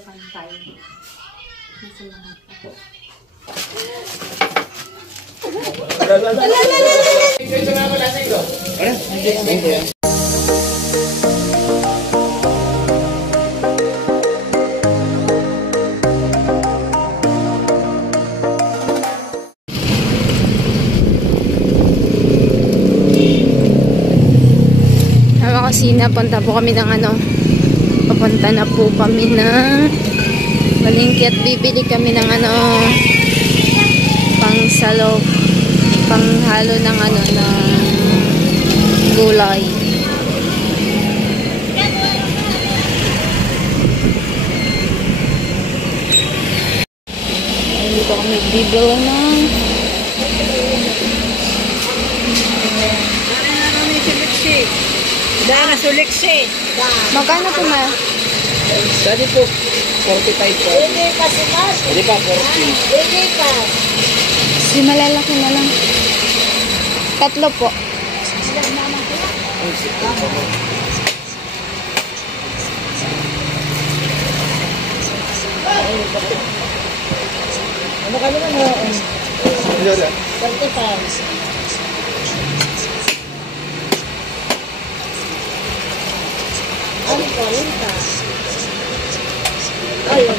pantay. Nasa lahat ako. Kasi napunta po kami ng papunta na po kami ng palengke at bibili kami ng pang salo, pang halo ng ng gulay. Dito kami bibili ng Dana suliksi. magkano po ma? Dali po, 45 po. Hindi pa si Mas. Hindi pa, 40. Hindi pa. Si malalaki na lang. 3 po. Ano ka naman mo? 45. Ano 40? Ayun.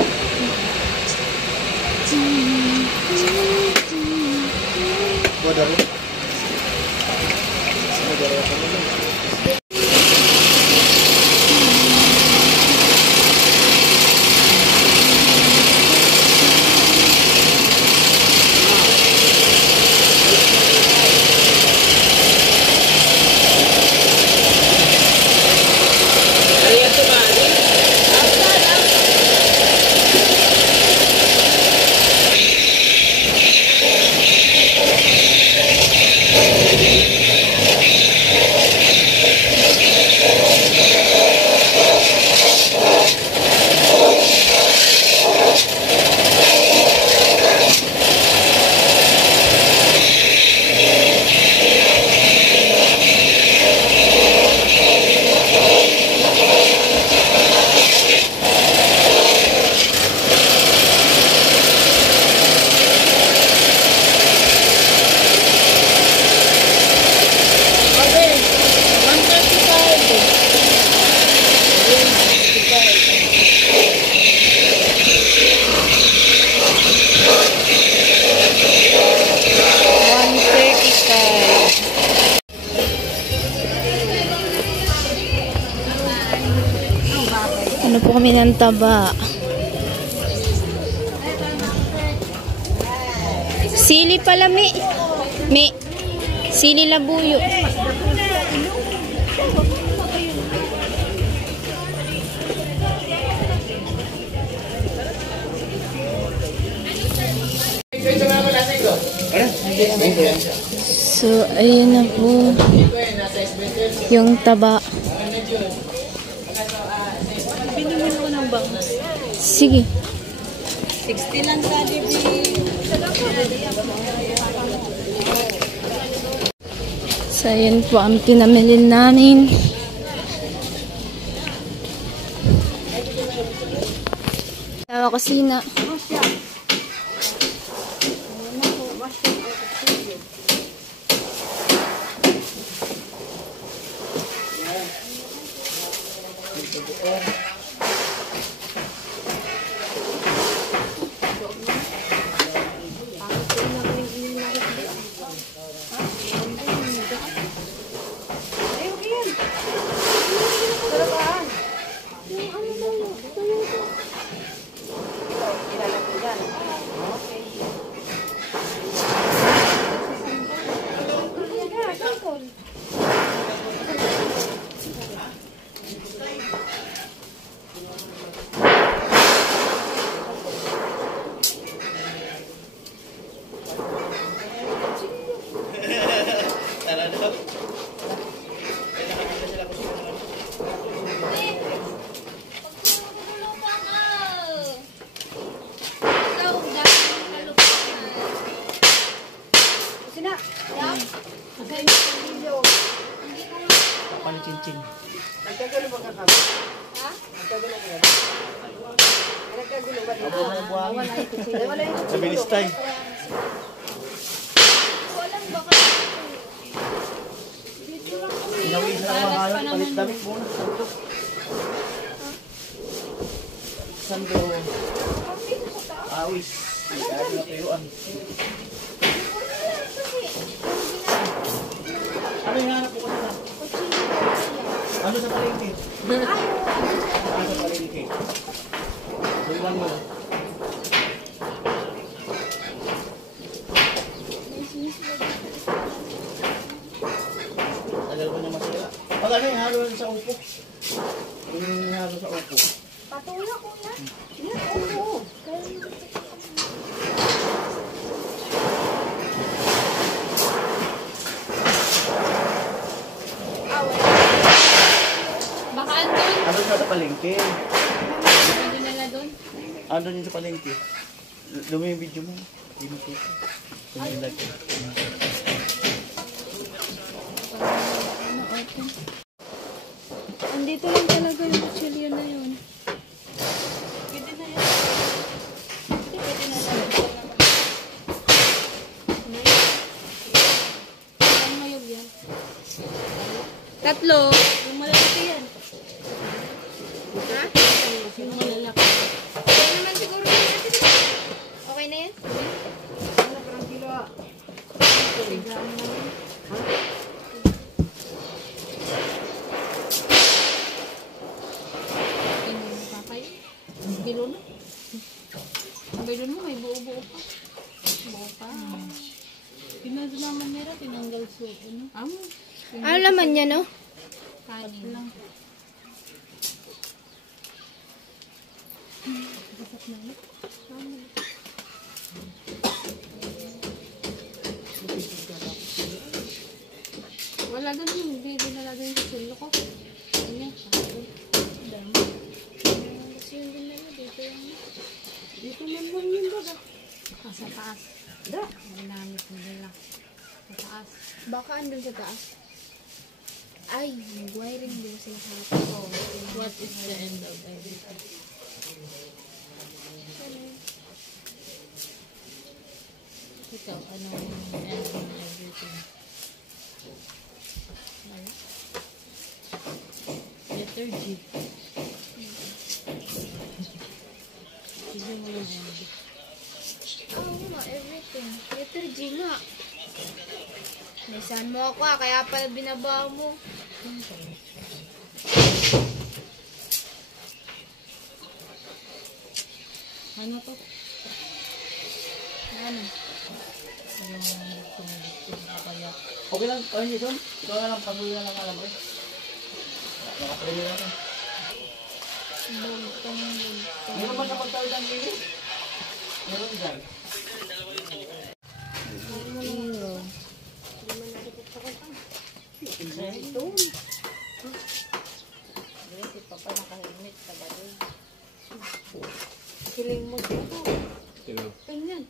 Modal. Ano po kami ng taba? Sili pala, Mi. Sili labuyo. So, ayun na po yung taba. Binigyan ko ng bangus. Sige. 60 lang sa DB. So, ayun po ang pinamili namin. Sa kusina. Cincin. Nagkagano ba ka kami? Ha? Nagkagano ba yan? Abo mo buhangin. Mabilis tayo. Sinawin na ang mahal. Palit damit muna. Santo. Santo. Awis. Kaya pinatuyuan. Ano yung hanap ko kanina? Ano sa palengke? Ano sa palengke? Iwan mo. Tagal ko niya masira. Pag ano yung halo sa upo? Yung halo sa upo. Patuloy ko na. Yan, oo. Baka andun. Ano sa palengke? Pwede nila doon. Ano yun sa palengke? Dumi yung video mo. Hindi mo kita. Dumi yung like. Andito lang talaga yung kutsilyo na yun. Pwede na yan. Pwede na lang. Ang mayog yan. Tatlo. Yung malalaki yan. Ha? Yung malalaki. Okay naman siguro yun natin. Okay na yan? Bilo na. Ang bilon mo, may buo-buo pa. Buo pa. Pinado naman nila, tinanggal sa ano. Ano naman niya, no? Kanin lang. Wala ganun, hindi dinalagay yung kusilyo ko. Ganyan. Kasi yun din nila, dito yung... Dito man lang yun baga. Sa taas. Da. Ginamit nila. Sa taas. Baka andun sa taas. Ay, wiring din sila sa atin. What is the end of everything? Ikaw, ano yung end of everything? Letter G. Sige mo yung end. Oo nga, everything. Letter G nga. Nisan mo ako kaya pala binaba mo. Ano to? Ano? Yung tumulong kaya. Okay lang. Ayun yun doon. Ikaw na lang. Pasuloy na lang alam ko. Nakapagay na lang. Meron ba kapagtawid ang gilid? Meron dyan. Si Papa naka-helmet sa bagay. Kiling mo dito. Ganyan.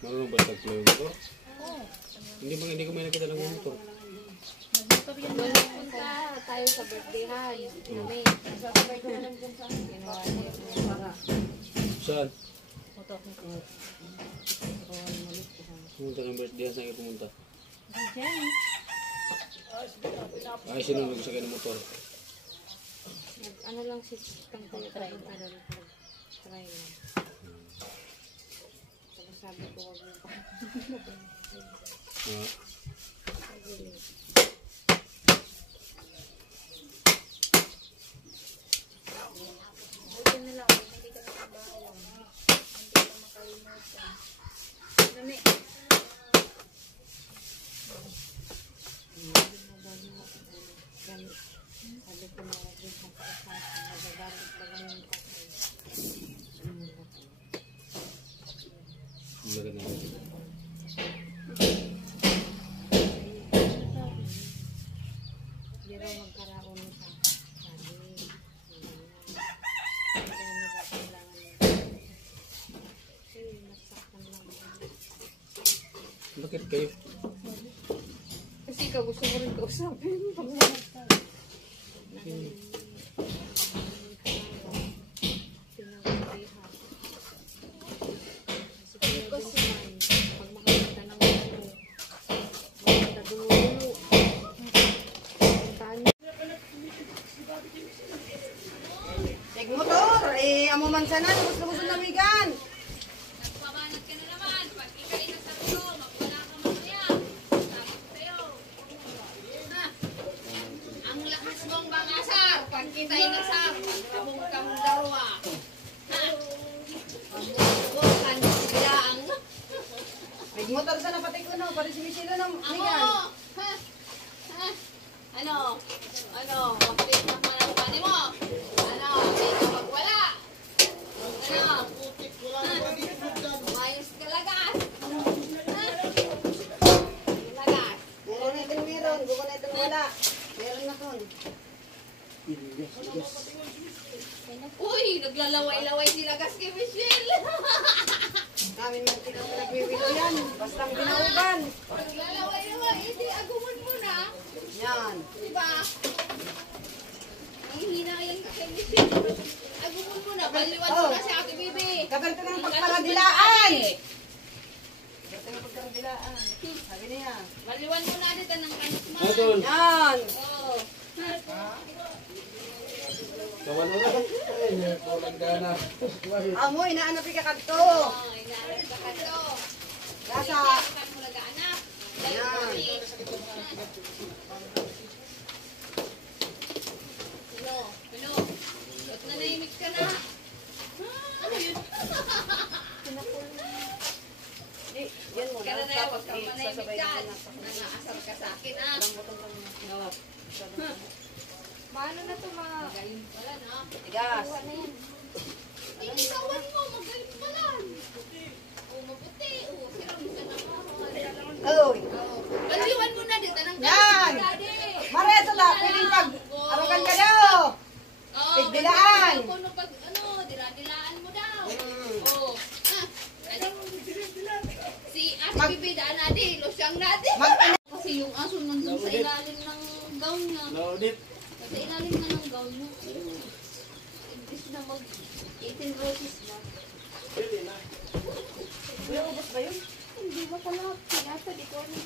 Marunong ba tagpuloy mo to? Hindi ko may nakita ng motor. Punta tayo sa birthdayhan. Kami. Sasabay ko na lang dyan sa akin. Ginawa niya yung para. Saan? Motor ko. Pumunta ng birthday. Saan kayo pumunta? Diyan. Ay, sino nagsakay ng motor? Ano lang si Tang Kuya try para try lang. Tapos sabi ko wag mo pa. Ah, Buti na lang, hindi ka nakabaho. Hindi ka makalimutan. Dami. Sabi ko na wag din sa kaasahan. Nagagamit ba ganun yung tatay? maganda na. Hindi raw magkaraon mo sa sabi. Kaya mo ba kailangan kasi nasaktan lang. Bakit kayo? Kasi ikaw gusto mo rin kausapin. Pag Tek motor, amo man sana, lubos-lubos ang lamigan. Nagpabanat ka na naman. Pag ikay na sa ulo, magwala ka mamaya. Sabi ko sa'yo. Ha? Ang lakas mong bangasar. Pag kita'y nasar, pagkabong kang dalawa. Ha? Bukan bilaang. Tek motor sana pati ko no, pati si Michelle no, Amo! migan. Ha? Ha? Ano? Ano? Mapit na ang pani mo? Ano? Dito magwala? Ano? Mayos ka lagas? Ha? Lagas? Meron na itong meron, buko na itong wala. Meron na kon. Uy! Naglalaway-laway si lagas kay Michelle! Namin man tika sa nagbibilo yan, bastang binaugan. Naglalaway-laway, hindi agumon mo na. Yan. Diba? Ang hinayan ka kay Michelle. Agumon mo na, baliwan mo na si Ate Bibi. Kapal ko ng pagparadilaan. Kapal ko ng pagparadilaan. Sabi niya. Baliwan mo na dito ng kanisman. Ano tol? Yan. Oh. Kawan mo na. Ay, kulang gana. Amo, inaanap ka kadto. Oh, inaaral ka ka to. Gasa. Inaaral mo nag-anak. Dahil Yan. kami. Ano? Ano? Ba't nanahimik ka na? Ano yun? Yan mo. Kaya na huwag kang manahimik dyan. Nangaasar ka sa akin, ah. Paano na ito Magaling pala, no? Tigas. Initawan mo, magaling pala. O, maputi. O, siram ka naman. Oy. Baliwan mo na dito ng Yan. daddy. Mareto la, pwedeng pag arugan ka daw. Oo, Tigdilaan. kung ano pag, ano, diladilaan mo daw. Mm. Oo. Ah, si Ate Bibi daan natin, losyang natin. Kasi yung aso nandun sa ilalim ng gown niya. Naudit. Sa ilalim na ng gown niya. Imbis na mag 18 roses na. Ubus ba yun? Hindi mo pala pinasa, di ko ano.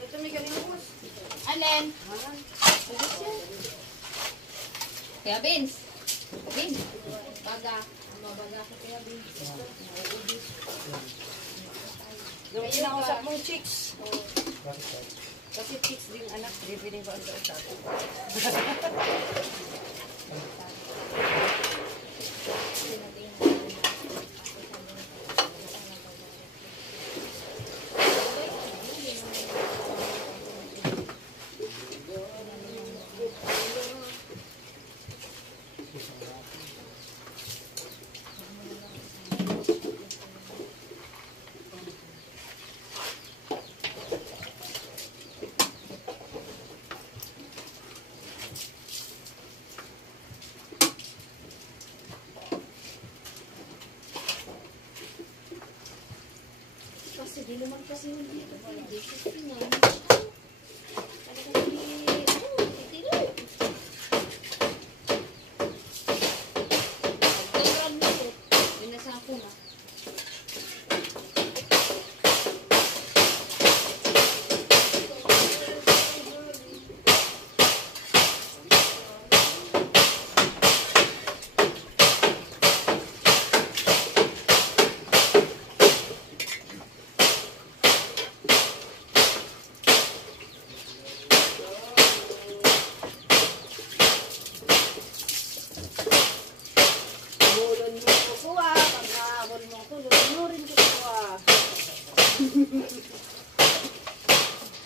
Ito may galing ubus. Alin? Ubus yan. Kaya Vince. Vince. Baga. Mabaga ka kaya Vince. Yung kinausap mong chicks. Kasi chicks din anak, di pwedeng ko ang usap. Kasi di naman kasi yung dito. Hindi kasi nga. Talaga titilo. Pagkagrab mo ito, binasako na. Bulon mo ko kuha, pagkabol mo ko, lunurin ko kuha.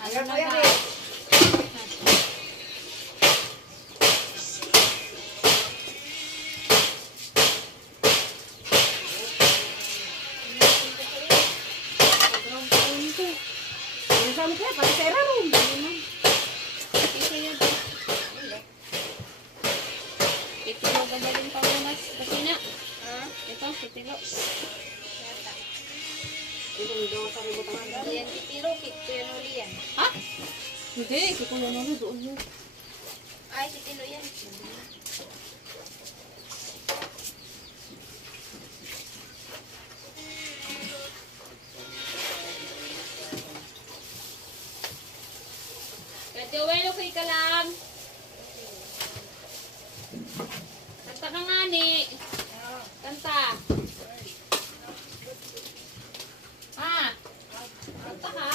Ano na Kuya ba? Rick. Minsan mo kaya, pati sa room. Ito yun. Titilo gagaling pa mo mas. Kasi na. Ito, titilo. Itong daw sa rin mo tangan. Yan, titiro, kito yan. Ha? Hindi, kikulo na rin doon yun. Ay, titiro yan. Kaya Joel, okay ka lang? Kanta ka nga ni. Kanta. Kanta ka.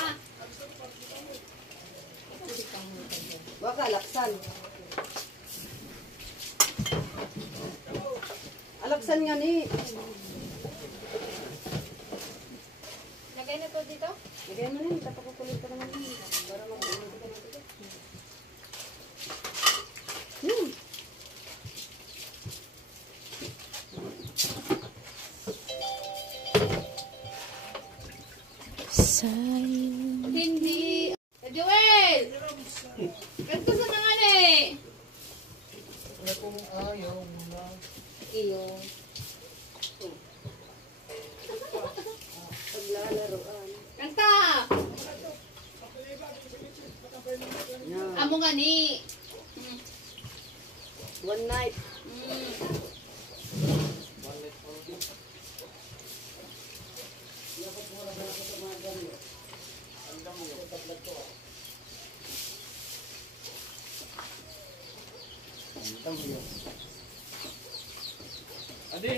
Baka alaksan. Alaksan nga ni. Lagay na to dito? Lagay mo na, tapakukulit ka naman. Para mag-ulit ka naman. Hindi. Joel! Kanta sa nga ni. Iyo. Paglalaroan. Kanta! Amo nga ni. One night. Adi.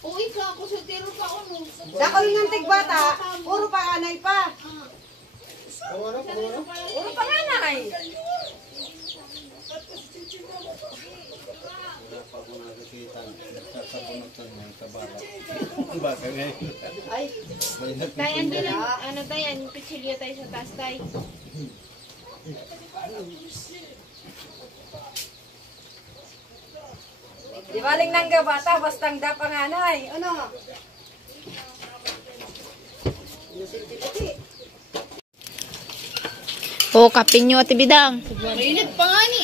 Uy, ka ako sa tiro pa ako. Dako yung antig bata, puro panganay pa. Puro panganay. Ay, Tay, andun lang. Ano tay, ang pitsilyo tayo sa taas tay. di baling nangga bata, bastang da panganay. Ano? Inusinti-piti. O, kapin nyo, Ate Bidang. Mainit pa nga ni.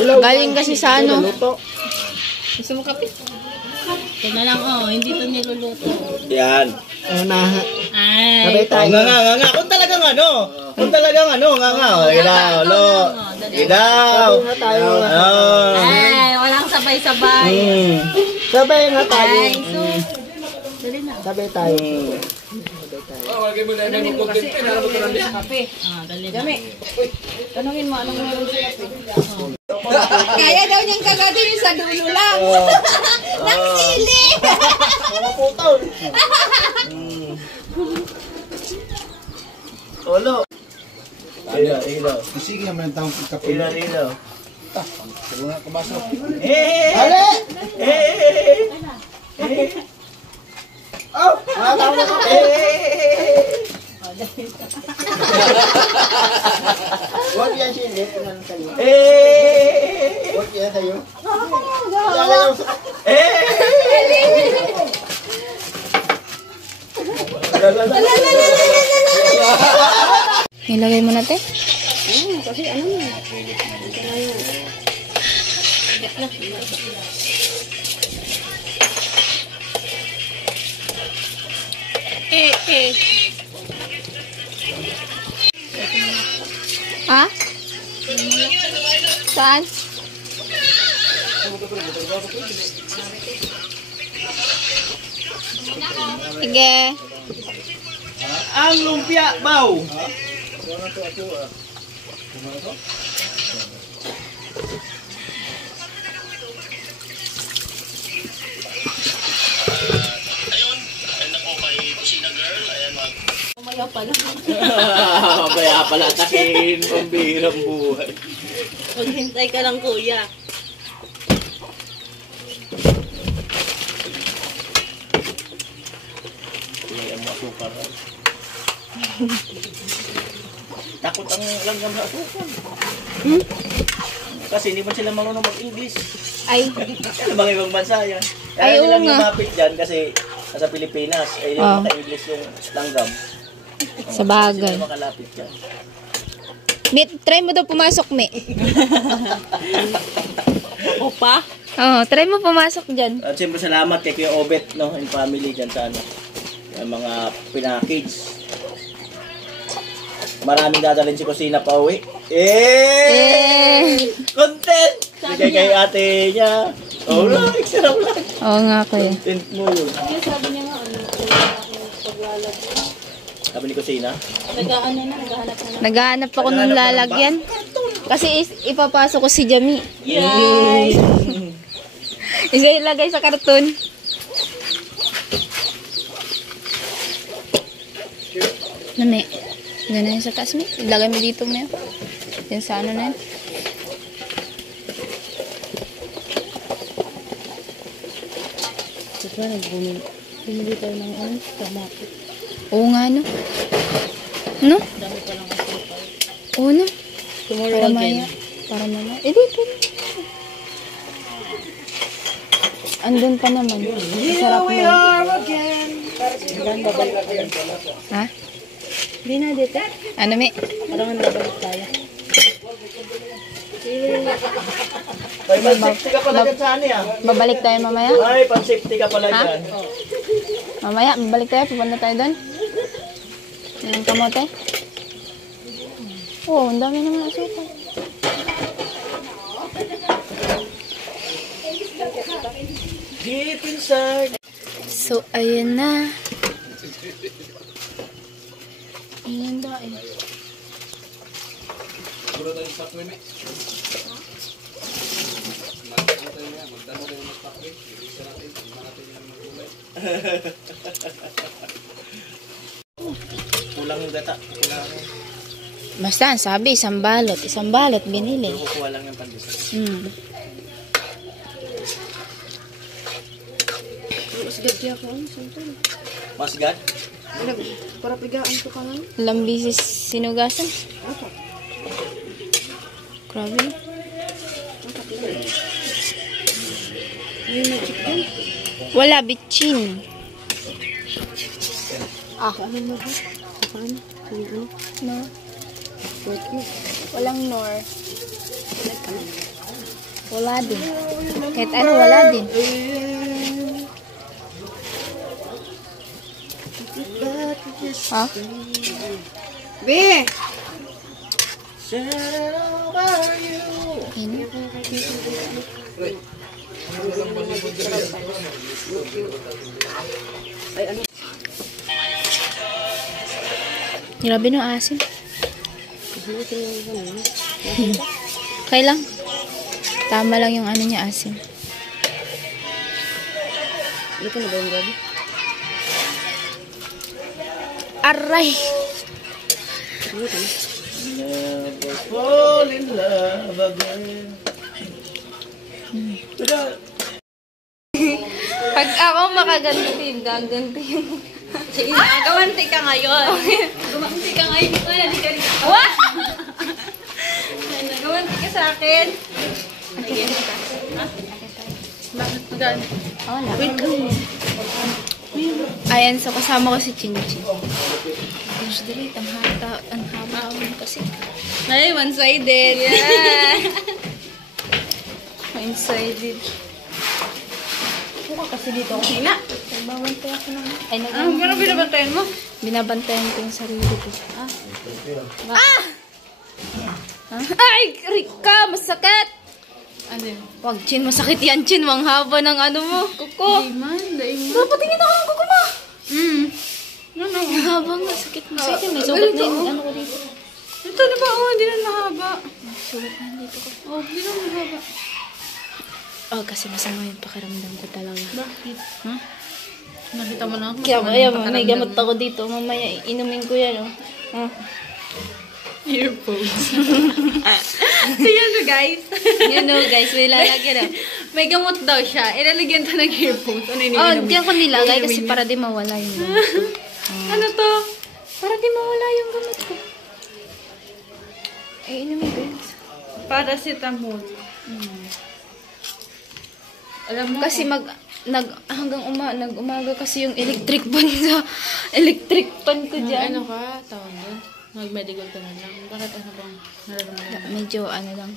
Galing kasi sa ano. Gusto mo kape? Ito na lang hindi to niluluto. Yan. Ay. Nga. Kung talagang ano. Nga. Ilaw, lo. Ilaw. Ay, walang sabay-sabay. Sabay nga tayo. Ay, so, Sabay tayo. Tanungin mo kasi, ano meron sa kape? Dami. Tanungin mo, anong meron sa kape? kaya daw niyang kagatin yung sa dulo lang. Nang sili. Puputaw. Olo. Ilaw. Sige naman ang taong pagkape. Ilaw. Sige nga kabaso. Ale! Oh! Tama na kape. Huwag yan sili. Kung ano sa'yo. Huwag yan sa'yo. Lalayaw sa... Nilagay mo na, te. Kasi ano mo? Ha? Saan? Sige. Ang lumpia, baw! Mamaya pala takin, pambihirang buhay. Maghintay ka lang, kuya. May ang masukar. Takot ang langgam sa asukal. Kasi hindi man sila marunong mag-English. Ay, Ano bang ibang bansa yan? Ay, Kaya oo nilang nga. lumapit dyan kasi nasa Pilipinas. Ay, hindi Oh. maka-English yung langgam. sa bagay. Sila makalapit dyan. Mi, try mo daw pumasok, Mi. Opa? Oo, try mo pumasok dyan. At siyempre salamat kay Kuya Obet, no, and family dyan sa ano, yung mga pinakage. Maraming dadalhin si Kusina pa uwi. Content! Bigay kay ate niya. Oh, like, sarap lang. Oo nga, kuya. Content mo yun. Sabi niya nga, lalagyan. Sabi ni Kusina. Nag-ano na, naghahanap na. Naghahanap ako ng lalagyan. Kasi ipapasok ko si Jami. Yay! Isa ilagay sa karton. Nami. Ganun yun sa taas mo. Ilagay mo dito mo yun. Yan sa ano na yun. Diba, bumili tayo ng ano, tomato. Oo nga, no? No? Dami pa lang kasi. Oo, no? Tomorrow Para again. maya. Para maya. Eh, dito. Andun pa naman. Masarap na. Diyan, babalik tayo. Ha? Hindi na dito. Ano, mi? Parang nabalik tayo. Ay, pan-safety ka pala dyan sa ano yan. Babalik tayo mamaya? Ay, pan-safety ka pala Ha? dyan. Mamaya, babalik tayo. Pupunta tayo doon. Ng kamote. Oo, ang dami naman asukal. Deep inside. So, ayun na. Ayan da eh. Siguro tayo sa kweme. Magdamo tayo ng stock eh. Isa natin, ima natin yung magulay. Kulang yung gata. Kulang. Basta, ang sabi, isang balot. Isang balot, binili. Kukuha lang yung pandesal. Masgad kaya ako. Siyempre. Masgad? Para pigaan ko ka lang. Ilang bisis sinugasan. Grabe. Yung magic din. Wala, bitchin. Ano mo ba? Paano? Ano? No? Wait mo. Walang nor. Wala din. Kahit ano, wala din. Ha? Be! Ayun. Grabe no asin. Okay lang. Tama lang yung ano niya asin. Ito na ba yung gabi? Aray! Never fall in love again. Pag ako makaganti, gaganti yung... Sige, gawanti ka ngayon. Gawanti ka ngayon. Hindi ka rin. What? Gawanti ka sa akin. Sige. Bakit magaan? Wala. Wait lang. Ayan, so kasama ko si Chinchin. Gosh, delete. Ang haba mo kasi. Ay, one-sided. Yeah! One-sided. Buka kasi dito ako. Hina. Nagbabantay ako ng... Ay, Pero binabantayan mo? binabantayan ko yung sarili ko. Ah! Ay, Rika! Masakit! Ano yun? Wag, Chin. Masakit yan, Chin. Ang haba ng ano mo. Kuko. Di man, daing mo. Dapat tingin ako ng kuko mo. Ano? Ang haba nga. Sakit mo. Sakit. May sugat na yung ano ko dito. Ito na ba? Oh, hindi na mahaba. Sugat na dito ko. Oh, hindi na mahaba. Oh, kasi masama yung pakiramdam ko talaga. Bakit? Ha? Nakita mo na ako. Kaya may gamot ako dito. Mamaya, inumin ko yan, oh. Oh. Earphones. Yan o, guys. You know, guys, may lalagyan, oh. May gamot daw siya. Ilalagyan to ng earphones. Ano yun? Oh, diyan ko nilagay kasi para di mawala yung gamot ko. Ano to? Para di mawala yung gamot ko. Eh, inumin ko yun. Paracetamol. Alam mo, Kasi nag-umaga kasi yung electric fan ko dyan. ano ka? Tawag doon? Mag-medical ka na lang. Bakit ano bang nararamdaman? Medyo ano lang.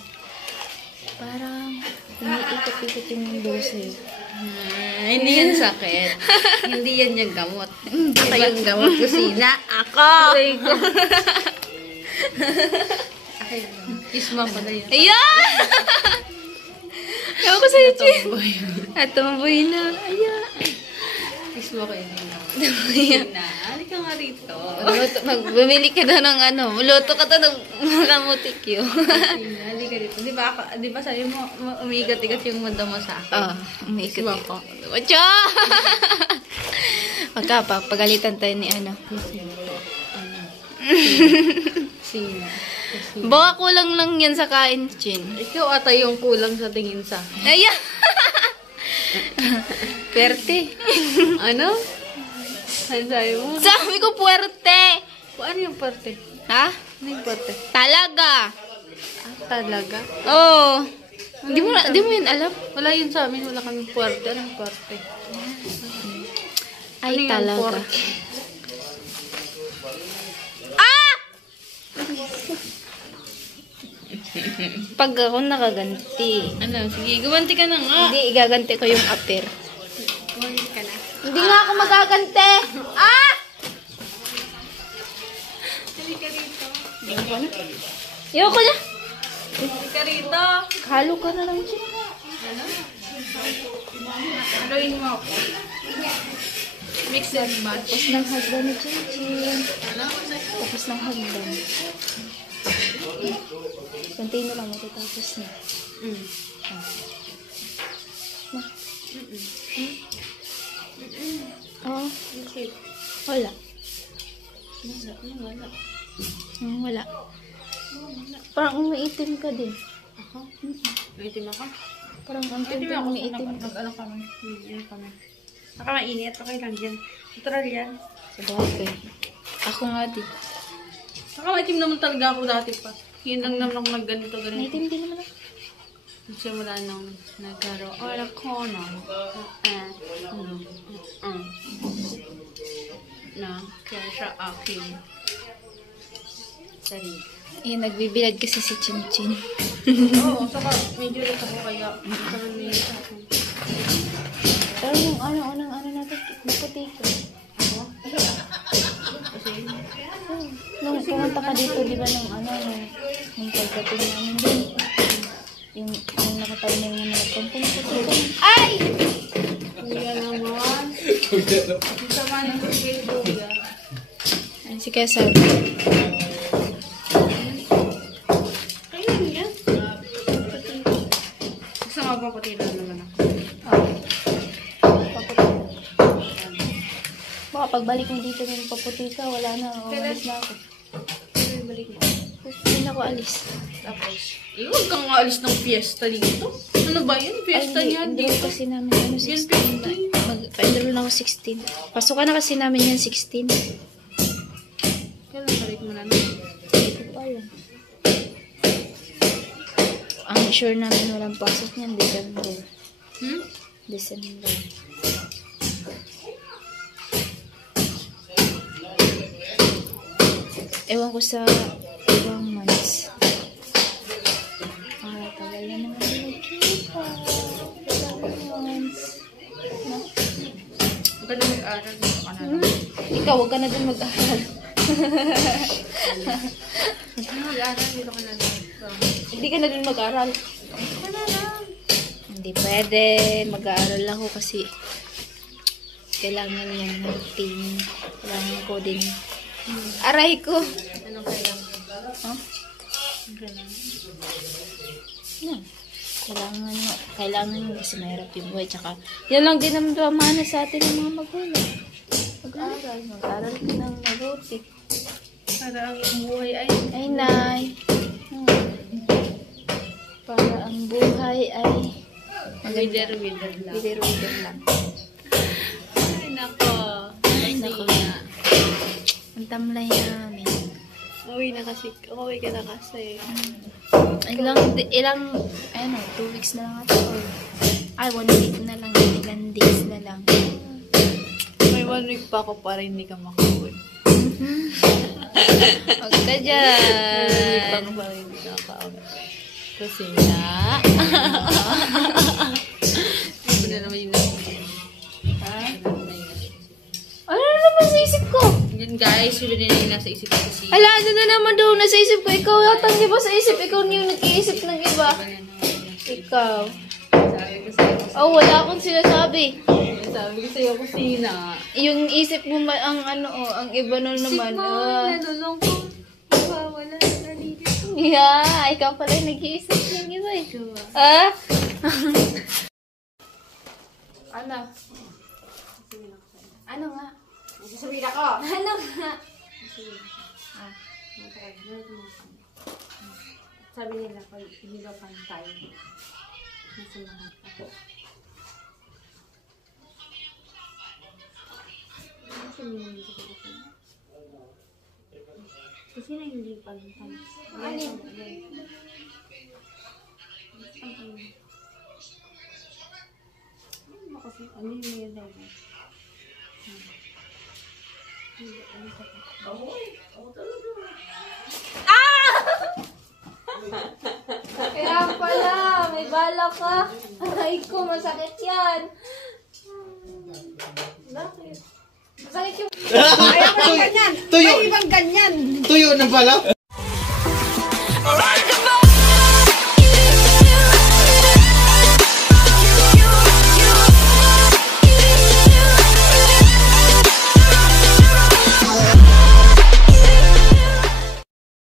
Parang umiikot-ikot yung mundo sa'yo. Hindi yan sakit. Hindi yan yung gamot. Ito yung gamot kusina. Ako! Isma pala yun. Ayan! Ewan ko sa'yo, Chin. At tumboy na. Ayan. Isma ko yun. Sina, halika nga rito. Bumili ka daw ng ano. Luto ka daw ng makamutik yun. Sina, halika rito. Di ba sabi mo, umiigat-igat yung mundo mo sa akin? Umiikot ako. Wacho! Magka, pagalitan tayo ni ano. Sina. Baka kulang lang yan sa kain, Chin. Ikaw ata yung kulang sa tingin sa akin. Ayan! Perte. Ano? Ano sabi mo? Sabi ko puwerte! Ano yung parte? Ha? Ano yung parte? Talaga! Talaga? Oo. Di mo yun alam? Wala yun sa amin. Wala kaming parte. Anong parte? Ay, Ano yung talaga. puwerte? Pag ako nakaganti. Ano? Sige, gumanti ka na nga. Hindi, igaganti ko yung aper. Gumanti ka na. Hindi nga ako magaganti! Halika rito. Ayoko na. Halika rito. Halo ka na lang, Chin. Haluin mo ako. Mix and match. Tapos ng hagdan ni Chin Chin. Tapos ng hagdan. Kunti na lang matatapos na. Oo. Wala. Wala. Parang umiitim ka din. Itim ako? Parang ang tintin umiitim ka. Ano kami? Ano kami? Baka mainit. Okay lang yan. Natural yan. Sabagay. Ako nga din. Baka maitim naman talaga ako dati pa. Yun lang naman ako nagganito. Naitim din naman ako. Simula nung nagkaroon ako na kaya siya aking sarili. Eh, nagbibilad kasi si Chin Chin. Oo, saka medyo rin ako kaya nagkaroon niya sa akin. Pero yung ano natin, maputi ko. Nung pumunta ka dito, di ba, nung pagdating namin din, yung nakatayo na yung nagkampung puti ko. Ay! Kuya naman. Ang sama ng Facebook ya. Ay, si Kesar. Ayun yan. Gusto nga ba pati lang naman ako? Baka pagbalik mo dito ng paputi ka, wala na, umalis na ako. Ayun, balik mo. Hindi na ako alis. Tapos, huwag kang aalis ng fiesta dito. Ano ba yun? Fiesta niya enroll dito. kasi namin, 16. Pa-enroll na ako 16. Pasukan na kasi namin yan, 16. Kailan balik mo na naman? Hindi ko pa alam. Ang sure namin walang pasok niyan, December. December. Ewan ko sa ibang months. Tagal na naman nagkita. Ilang months. Huwag ka na mag-aaral dito ka na lang. Ikaw, wag ka na din mag-aaral. Huwag ka na mag-aaral dito ka na lang. Hindi ka na din mag-aaral. Hindi pwede. Mag-aaral ako kasi kailangan yan natin. Kailangan ko din. Aray ko. Anong kailangan? Huh? Anong kailangan? Yan. Kailangan mo kasi mahirap yung buhay. Tsaka, yan lang din naman mana sa atin ng mga magulang. Mag-aaral. Mag-aaral ka ng mabuti. Para ang buhay ay... Ay, Nay. Para ang buhay ay Wither lang. wider-wider lang. Ay, nako. Ay, nako. Ang tamlay namin. Uwi ka na kasi. Ilang, 2 weeks na lang ito. Ay, 1 week na lang. Ilang days na lang. May 1 week pa ako para hindi ka makauwi. Huwag ka 1 week pa dyan. ako para hindi ka makauwi. Kasi na. Hindi na naman yung ha? Ano na naman sa isip ko? Yan guys, yun din yung nasa isip ko kasi. Hala, ano na naman daw nasa isip ko? Ikaw yata, di ba sa isip? Ikaw yung nag-iisip ng iba. Ikaw. Sabi ko sa'yo. Oh, wala akong sinasabi. Sabi ko sa'yo kusina. Yung isip mo ba, ang ano, ang iba na naman. Nalulungkot. Wala na nalilito. Yeah, ikaw pala yung nag-iisip ng iba eh. Ah? Ano? Ano nga? Sasabihin ako. Ano nga? Sabi nila, pag hindi daw pantay, nasa lahat ako. Kasi na hindi pantay. Alin? Kasi ano yung may dahil? Kaya pala, may bala ka. Ay ko, masakit yan. Bakit? Masakit yung... Ay, ibang ganyan! Tuyo. Ay, ibang ganyan! Tuyo na pala.